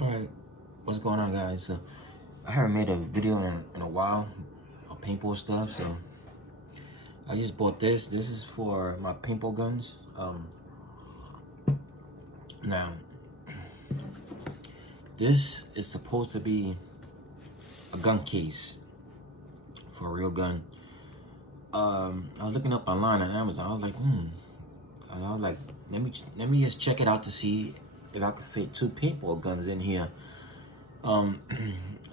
Alright, what's going on, guys? I haven't made a video in a while of paintball stuff, so I just bought this. This is for my paintball guns. Now, this is supposed to be a gun case for a real gun. I was looking up online on Amazon. I was like, and I was like, let me just check it out to see if I could fit 2 paintball guns in here.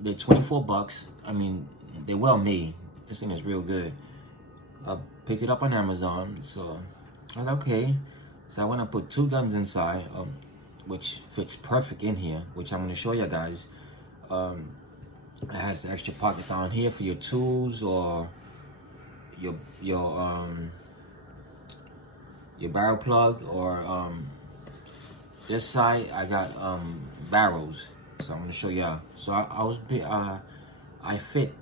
They're 24 bucks. I mean, they're well made. This thing is real good. I picked it up on Amazon, so I was like, okay. So I went and put 2 guns inside, which fits perfect in here, which I'm gonna show you guys. It has the extra pocket down here for your tools or your barrel plug, or this side I got barrels. So I'm gonna show y'all. So I fit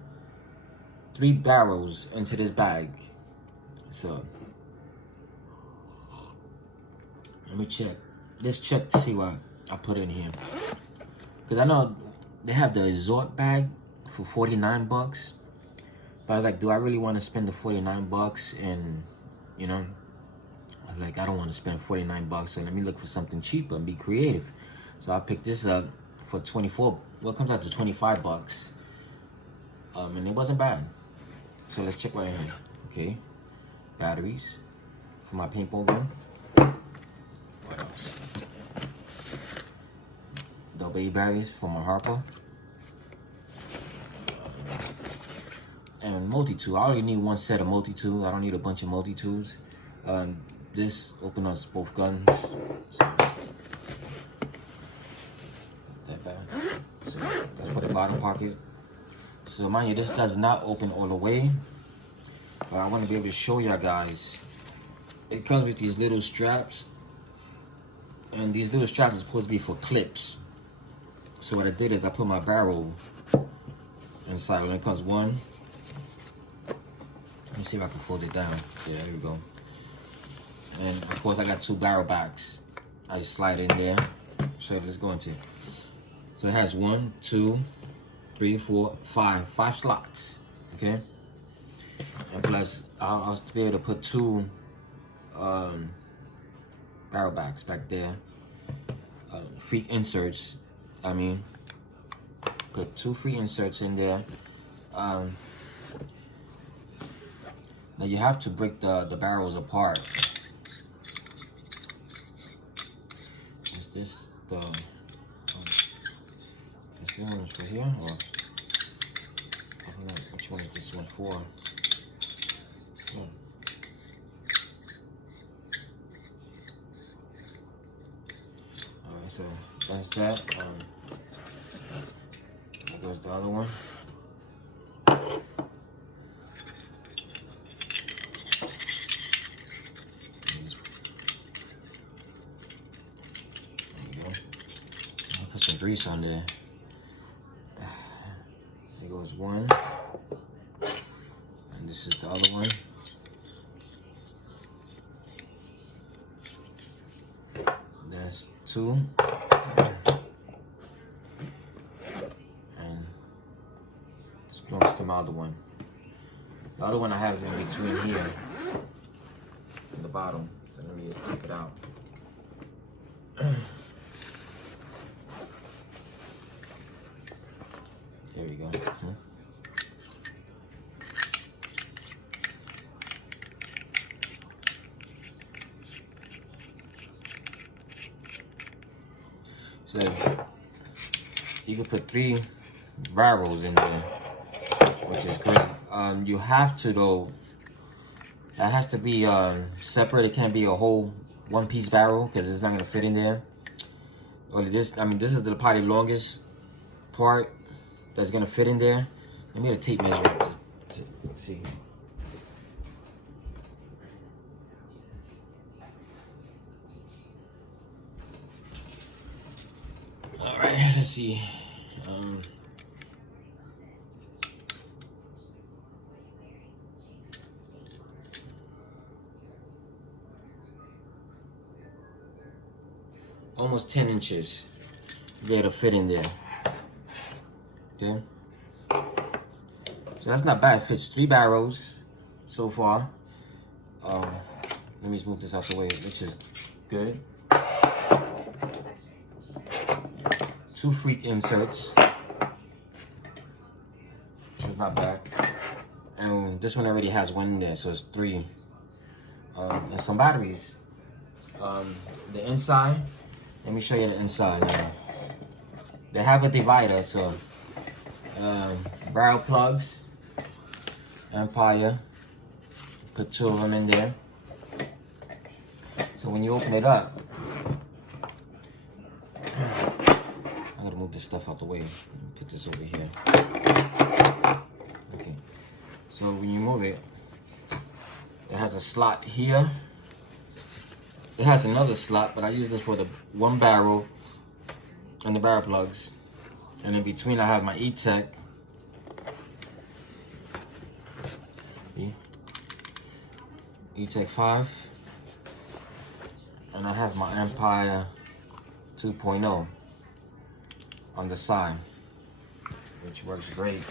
3 barrels into this bag. So let me check. Let's check to see what I put in here. Cause I know they have the resort bag for 49 bucks. But I was like, do I really want to spend the 49 bucks? And you know, I was like, I don't want to spend 49 bucks. So let me look for something cheaper and be creative. So I picked this up for 24. Well, it comes out to 25 bucks. And it wasn't bad. So let's check right here. Okay, batteries for my paintball gun. What else? Double A batteries for my Harper. And multi-tool. I only need 1 set of multi-tool. I don't need a bunch of multi-tools. This opens up both guns. So, that bad. So that's for the bottom pocket. So mind you, this does not open all the way, but I want to be able to show y'all guys. It comes with these little straps, and these little straps are supposed to be for clips. So what I did is I put my barrel inside. When it comes one, let me see if I can fold it down. Yeah, there we go. And of course I got 2 barrel backs. I just slide in there. So let's go into it. So it has 1, 2, 3, 4, 5 slots. Okay. And plus I was to be able to put 2 barrel backs back there. Free inserts. I mean, put 2 free inserts in there. Now you have to break the barrels apart. Is this the this one is for here, or I don't know which one is this one for? Alright, so that's that. There goes the other one. Put some grease on there. There goes 1, and this is the other one. That's 2, and this belongs to my other one. The other one I have in between here, in the bottom. So let me just take it out. There we go. So you can put 3 barrels in there, which is great. You have to though. That has to be separate. It can't be a whole 1-piece barrel because it's not gonna fit in there. Well, this is the probably longest part that's gonna fit in there. Let me get a tape measure to see. All right, let's see. Almost 10 inches. be able to fit in there. Okay. So that's not bad. It fits 3 barrels so far. Let me just move this out the way, which is good. 2 freak inserts, which is not bad. And this one already has 1 in there, so it's 3. And some batteries. The inside, let me show you the inside. They have a divider, so barrel plugs, Empire, put 2 of them in there. So when you open it up, I gotta move this stuff out the way. Put this over here. Okay. So when you move it, it has a slot here. It has another slot, but I use this for the 1 barrel and the barrel plugs. And in between, I have my E-Tech. E-Tech 5. And I have my Empire 2.0 on the side, which works great.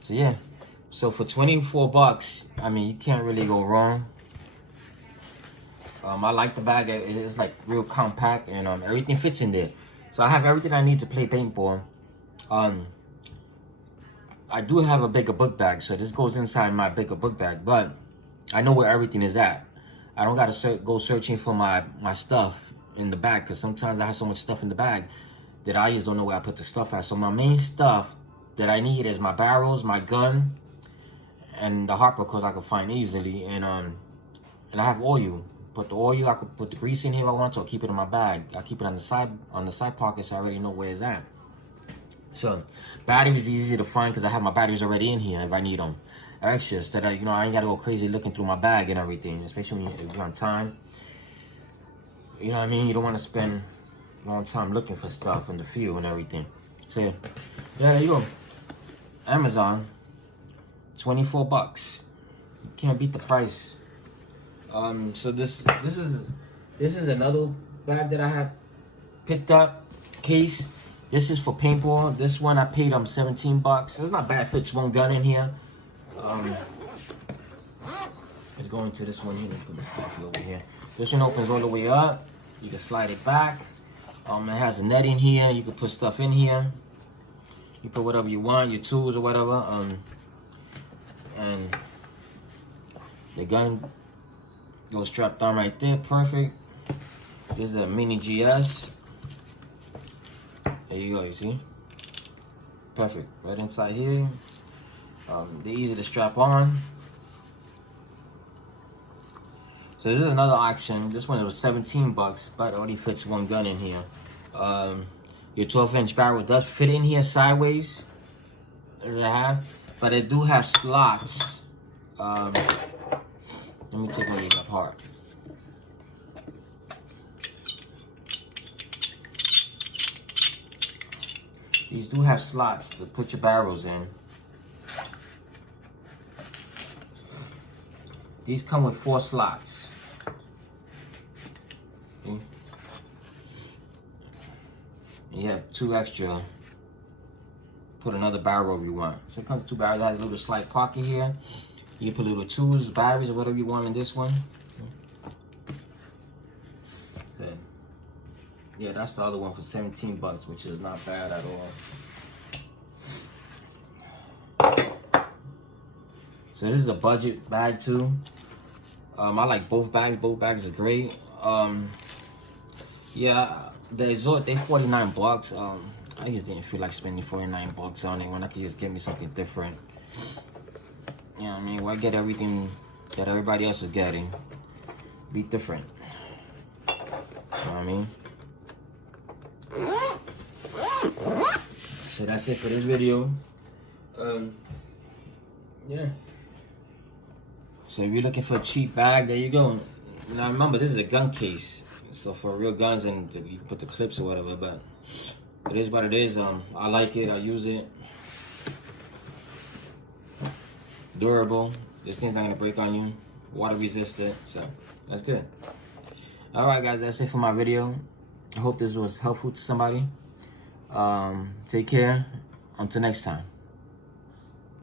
So yeah, so for 24 bucks, I mean, you can't really go wrong. I like the bag. It's like real compact, and everything fits in there. So I have everything I need to play paintball. I do have a bigger book bag, so this goes inside my bigger book bag, but I know where everything is at. I don't gotta go searching for my stuff in the bag, because sometimes I have so much stuff in the bag that I just don't know where I put the stuff at. So my main stuff that I need is my barrels, my gun, and the hopper, because I can find easily. And I have oil. Put the oil, I could put the grease in here if I want to, or keep it in my bag. I keep it on the side pocket, so I already know where it's at. So batteries is easy to find because I have my batteries already in here if I need them. Extra, instead of, I ain't gotta go crazy looking through my bag and everything, especially when you're on time. You know what I mean? You don't want to spend a long time looking for stuff in the field and everything. So yeah, there you go. Amazon, 24 bucks. You can't beat the price. So this is another bag that I have picked up, case. This is for paintball. This one I paid 17 bucks. It's not bad. Fits 1 gun in here. Let's go into this one here. Let's put my coffee over here. This one opens all the way up. You can slide it back. It has a net in here. You can put stuff in here. You put whatever you want, your tools or whatever. And the gun goes strapped on right there. Perfect. This is a mini GS. There you go. You see? Perfect. Right inside here. They're easy to strap on. So this is another option. This one, it was 17 bucks, but it only fits 1 gun in here. Your 12-inch barrel does fit in here sideways, as I have, but it do have slots. Let me take one of these apart. These do have slots to put your barrels in. These come with 4 slots. Okay. And you have 2 extra. Put another barrel if you want. So it comes with 2 barrels. It has a little slight pocket here. You can put little tools, batteries, or whatever you want in this one. So, yeah, that's the other one for 17 bucks, which is not bad at all. So this is a budget bag too. I like both bags. Both bags are great. Yeah, the Exhort, they 49 bucks. I just didn't feel like spending 49 bucks on it when I could just get me something different. You know what I mean? Why get everything that everybody else is getting? Be different. You know what I mean? So that's it for this video. Yeah. So if you're looking for a cheap bag, there you go. Now remember, this is a gun case. So for real guns, and you can put the clips or whatever, but it is what it is. I like it, I use it. Durable. This thing's not gonna break on you. Water resistant, so that's good. Alright guys, that's it for my video. I hope this was helpful to somebody. Take care. Until next time.